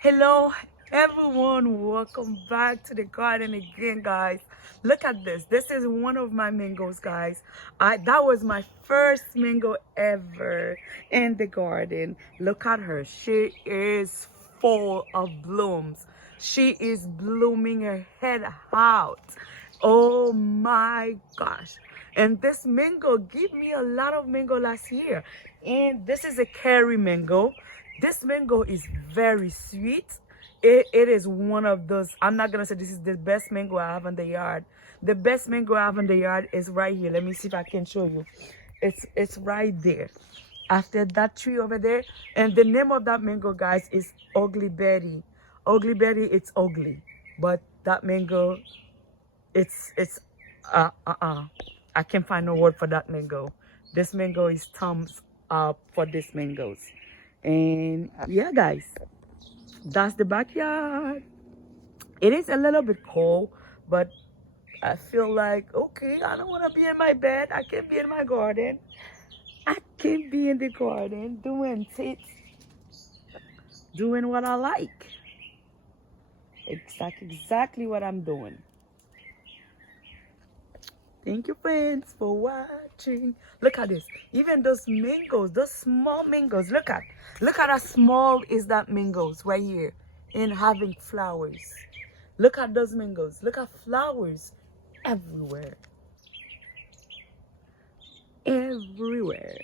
Hello everyone, welcome back to the garden again, guys. Look at this. This is one of my mangoes, guys. That was my first mango ever in the garden. Look at her. She is full of blooms. She is blooming her head out. Oh my gosh. And this mango gave me a lot of mango last year. And this is a curry mango. This mango is very sweet. It is one of those, I'm not gonna say this is the best mango I have in the yard. The best mango I have in the yard is right here. Let me see if I can show you. It's right there. After that tree over there. And the name of that mango, guys, is Ugly Betty. Ugly Betty, it's ugly. But that mango, it's I can't find no word for that mango. This mango is thumbs up for this mangoes. And yeah, guys, that's the backyard. It is a little bit cold, but I feel like, okay, I don't want to be in my bed. I can be in my garden. I can be in the garden doing things, doing what I like. It's like exactly what I'm doing. Thank you, friends, for watching. Look at this. Even those mangoes, those small mangoes. Look at how small is that mangoes right here, and having flowers. Look at those mangoes. Look at flowers everywhere, everywhere.